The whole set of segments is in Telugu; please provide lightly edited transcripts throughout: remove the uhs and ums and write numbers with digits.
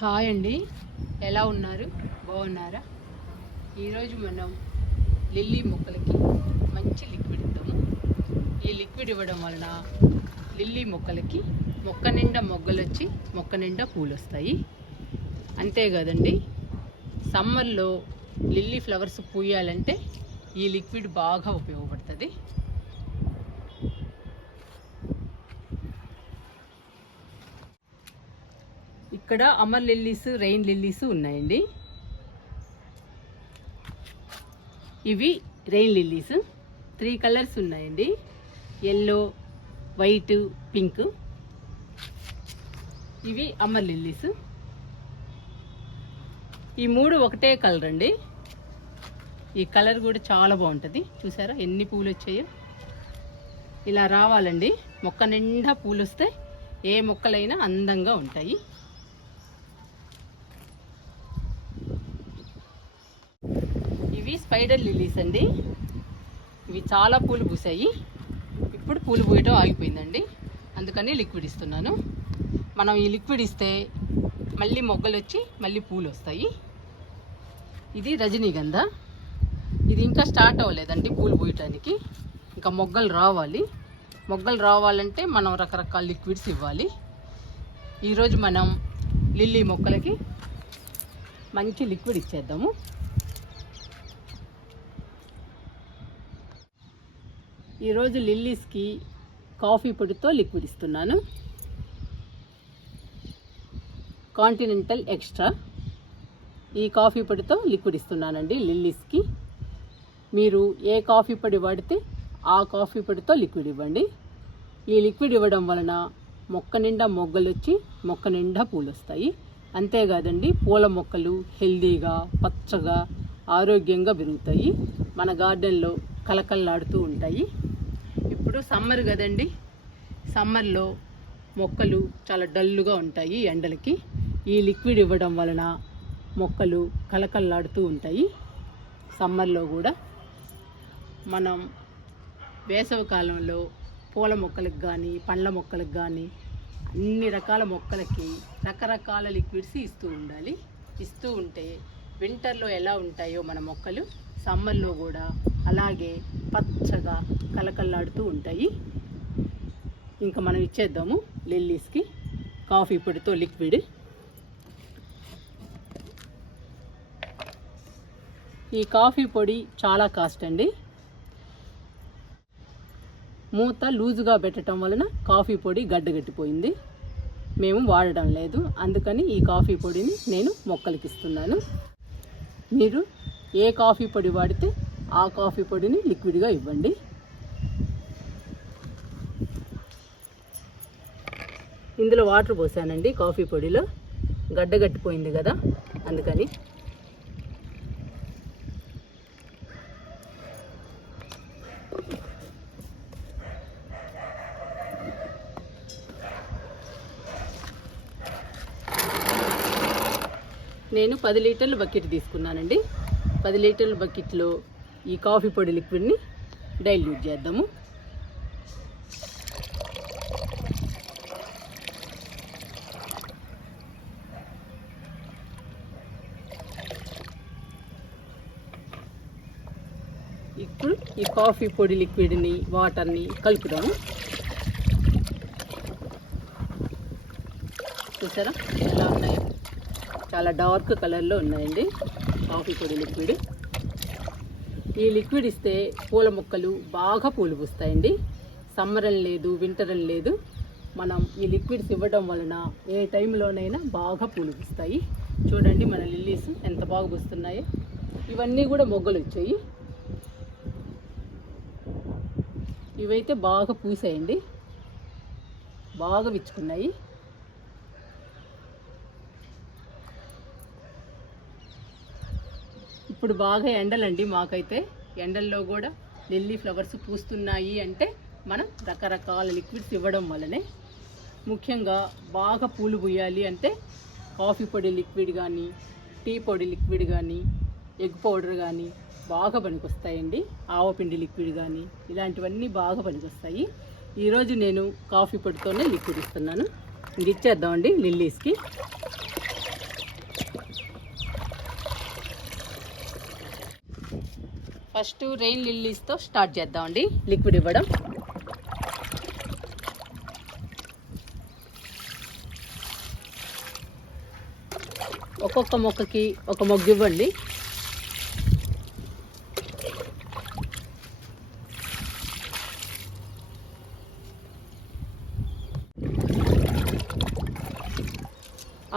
హాయ్ అండి, ఎలా ఉన్నారు? బాగున్నారా? ఈరోజు మనం లిల్లీ మొక్కలకి మంచి లిక్విడ్ ఇద్దాము. ఈ లిక్విడ్ ఇవ్వడం వలన లిల్లీ మొక్కలకి మొక్క నిండా మొగ్గలు వచ్చి మొక్క నిండా పూలు వస్తాయి. అంతే కదండి, సమ్మర్లో లిల్లీ ఫ్లవర్స్ పూయాలంటే ఈ లిక్విడ్ బాగా ఉపయోగపడుతుంది. ఇక్కడ అమర్ లిల్లీస్, రెయిన్ లిల్లీస్ ఉన్నాయండి. ఇవి రెయిన్ లిల్లీస్, 3 కలర్స్ ఉన్నాయండి. Yellow, white, pink. ఇవి అమర్ లిల్లీస్. ఈ 3 ఒకటే కలర్ అండి. ఈ కలర్ కూడా చాలా బాగుంటుంది. చూసారా ఎన్ని పూలు వచ్చాయో? ఇలా రావాలండి, మొక్క నిండా పూలు వస్తే ఏ మొక్కలైనా అందంగా ఉంటాయి. ఇవి స్పైడర్ లిల్లీస్ అండి. ఇవి చాలా పూలు పూసాయి. ఇప్పుడు పూలు పూయటం ఆగిపోయిందండి, అందుకని లిక్విడ్ ఇస్తున్నాను. మనం ఈ లిక్విడ్ ఇస్తే మళ్ళీ మొగ్గలు వచ్చి మళ్ళీ పూలు వస్తాయి. ఇది రజనీగంధ. ఇది ఇంకా స్టార్ట్ అవ్వలేదండి పూలు పూయటానికి, ఇంకా మొగ్గలు రావాలి. మొగ్గలు రావాలంటే మనం రకరకాల లిక్విడ్స్ ఇవ్వాలి. ఈరోజు మనం లిల్లీ మొక్కలకి మంచి లిక్విడ్ ఇచ్చేద్దాము. ఈరోజు లిల్లీస్కి కాఫీ పొడితో లిక్విడ్ ఇస్తున్నాను. కాంటినెంటల్ ఎక్స్ట్రా ఈ కాఫీ పొడితో లిక్విడ్ ఇస్తున్నానండి లిల్లీస్కి. మీరు ఏ కాఫీ పొడి వాడితే ఆ కాఫీ పొడితో లిక్విడ్ ఇవ్వండి. ఈ లిక్విడ్ ఇవ్వడం వలన మొక్క నిండా మొగ్గలు వచ్చి మొక్క నిండా పూలు వస్తాయి. అంతేకాదండి, పూల మొక్కలు హెల్దీగా, పచ్చగా, ఆరోగ్యంగా పెరుగుతాయి. మన గార్డెన్లో కలకల్లాడుతూ ఉంటాయి. ఇప్పుడు సమ్మర్ కదండి, సమ్మర్లో మొక్కలు చాలా డల్లుగా ఉంటాయి ఎండలకి. ఈ లిక్విడ్ ఇవ్వడం వలన మొక్కలు కలకల్లాడుతూ ఉంటాయి. సమ్మర్లో కూడా మనం వేసవి కాలంలో పూల మొక్కలకు కానీ పండ్ల మొక్కలకు కానీ అన్ని రకాల మొక్కలకి రకరకాల లిక్విడ్స్ ఇస్తూ ఉండాలి. ఇస్తూ ఉంటే వింటర్లో ఎలా ఉంటాయో మన మొక్కలు సమ్మర్లో కూడా అలాగే పచ్చగా కలకల్లాడుతూ ఉంటాయి. ఇంకా మనం ఇచ్చేద్దాము లిల్లీస్కి కాఫీ పొడితో లిక్విడ్. ఈ కాఫీ పొడి చాలా కాస్ట్ అండి. మూత లూజుగా పెట్టడం వలన కాఫీ పొడి గడ్డగట్టిపోయింది. మేము వాడడం లేదు, అందుకని ఈ కాఫీ పొడిని నేను మొక్కలకి ఇస్తున్నాను. మీరు ఏ కాఫీ పొడి వాడితే ఆ కాఫీ పొడిని లిక్విడ్గా ఇవ్వండి. ఇందులో వాటర్ పోసానండి కాఫీ పొడిలో, గడ్డగట్టిపోయింది కదా అందుకని. నేను 10 లీటర్ల బకెట్ తీసుకున్నానండి. 10 లీటర్ల బకెట్లో ఈ కాఫీ పొడి లిక్విడ్ని డైల్యూట్ చేద్దాము. ఇప్పుడు ఈ కాఫీ పొడి లిక్విడ్ని వాటర్ని కలుపుదాము. చూసారా ఎలా ఉన్నాయో? చాలా డార్క్ కలర్లో ఉన్నాయండి కాఫీ పొడి లిక్విడ్. ఈ లిక్విడ్ ఇస్తే పూల మొక్కలు బాగా పూలు పూస్తాయండి. సమ్మర్ అని లేదు, వింటర్ అని లేదు. మనం ఈ లిక్విడ్స్ ఇవ్వడం వలన ఏ టైంలోనైనా బాగా పూలు పూస్తాయి. చూడండి మన లిల్లీస్ ఎంత బాగా పూస్తున్నాయో. ఇవన్నీ కూడా మొగ్గలు వచ్చాయి. ఇవైతే బాగా పూసాయండి, బాగా విచ్చుకున్నాయి. ఇప్పుడు బాగా ఎండలండి మాకైతే. ఎండల్లో కూడా లిల్లీ ఫ్లవర్స్ పూస్తున్నాయి అంటే మనం రకరకాల లిక్విడ్స్ ఇవ్వడం వల్లనే. ముఖ్యంగా బాగా పూలు పూయాలి అంటే కాఫీ పొడి లిక్విడ్ కానీ, టీ పొడి లిక్విడ్ కానీ, ఎగ్ పౌడర్ కానీ బాగా పనికొస్తాయండి. ఆవపిండి లిక్విడ్ కానీ ఇలాంటివన్నీ బాగా పనికొస్తాయి. ఈరోజు నేను కాఫీ పొడితోనే లిక్విడ్ ఇస్తున్నాను. ఇది ఇచ్చేద్దామండి లిల్లీస్కి. ఫస్ట్ రెయిన్ లిల్లీస్తో స్టార్ట్ చేద్దామండి లిక్విడ్ ఇవ్వడం. ఒక్కొక్క మొక్కకి ఒక మొగ్గు ఇవ్వండి.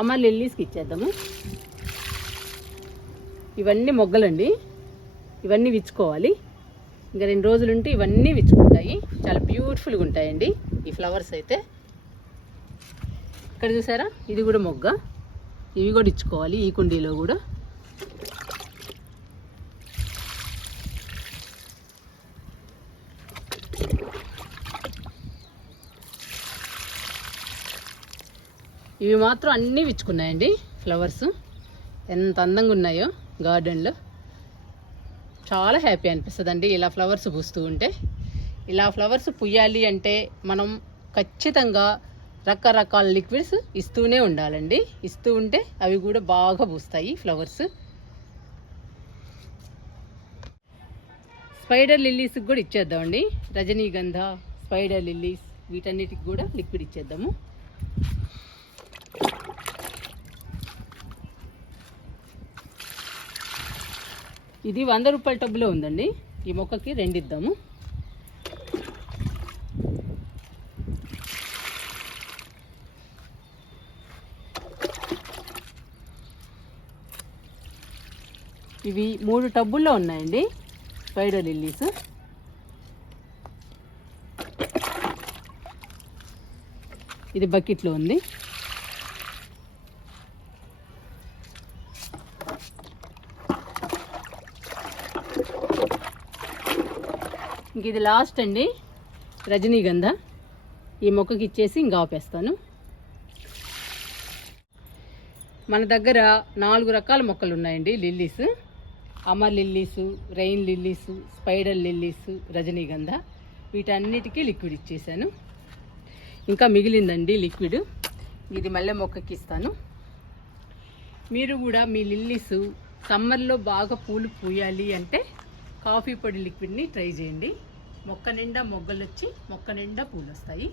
అమ్మ లిల్లీస్కి ఇచ్చేద్దాము. ఇవన్నీ మొగ్గలండి, ఇవన్నీ విచ్చుకోవాలి. ఇంకా 2 రోజులుంటే ఇవన్నీ విచ్చుకుంటాయి. చాలా బ్యూటిఫుల్గా ఉంటాయండి ఈ ఫ్లవర్స్ అయితే. ఇక్కడ చూసారా, ఇది కూడా మొగ్గ. ఇవి కూడా ఇచ్చుకోవాలి ఈ కుండీలో కూడా. ఇవి మాత్రం అన్నీ విచ్చుకున్నాయండి ఫ్లవర్స్. ఎంత అందంగా ఉన్నాయో గార్డెన్లో. చాలా హ్యాపీ అనిపిస్తుందండి ఇలా ఫ్లవర్స్ పూస్తూ ఉంటే. ఇలా ఫ్లవర్స్ పూయాలి అంటే మనం ఖచ్చితంగా రకరకాల లిక్విడ్స్ ఇస్తూనే ఉండాలండి. ఇస్తూ ఉంటే అవి కూడా బాగా పూస్తాయి ఫ్లవర్స్. స్పైడర్ లిల్లీస్కి కూడా ఇచ్చేద్దామండి. రజనీగంధ, స్పైడర్ లిల్లీస్, వీటన్నిటికి కూడా లిక్విడ్ ఇచ్చేద్దాము. ఇది 100 రూపాయల టబ్బులో ఉందండి. ఈ మొక్కకి 2 ఇద్దాము. ఇవి 3 టబ్బుల్లో ఉన్నాయండి స్పైడర్ లిల్లీస్. ఇది బకెట్లో ఉంది. ఇంక ఇది లాస్ట్ అండి రజనీగంధ. ఈ మొక్కకి ఇచ్చేసి ఇంకా ఆపేస్తాను. మన దగ్గర 4 రకాల మొక్కలు ఉన్నాయండి lilies. Amaryllis, rain lilies, spider lilies, Rajnigandha. వీటన్నిటికీ లిక్విడ్ ఇచ్చేసాను. ఇంకా మిగిలిందండి లిక్విడ్. ఇది మల్లె మొక్కకి ఇస్తాను. మీరు కూడా మీ లిల్లీసు సమ్మర్లో బాగా పూలు పూయాలి అంటే కాఫీ పొడి లిక్విడ్ని ట్రై చేయండి. మొక్క నిండా మొగ్గలు వచ్చి మొక్క నిండా పూలు వస్తాయి.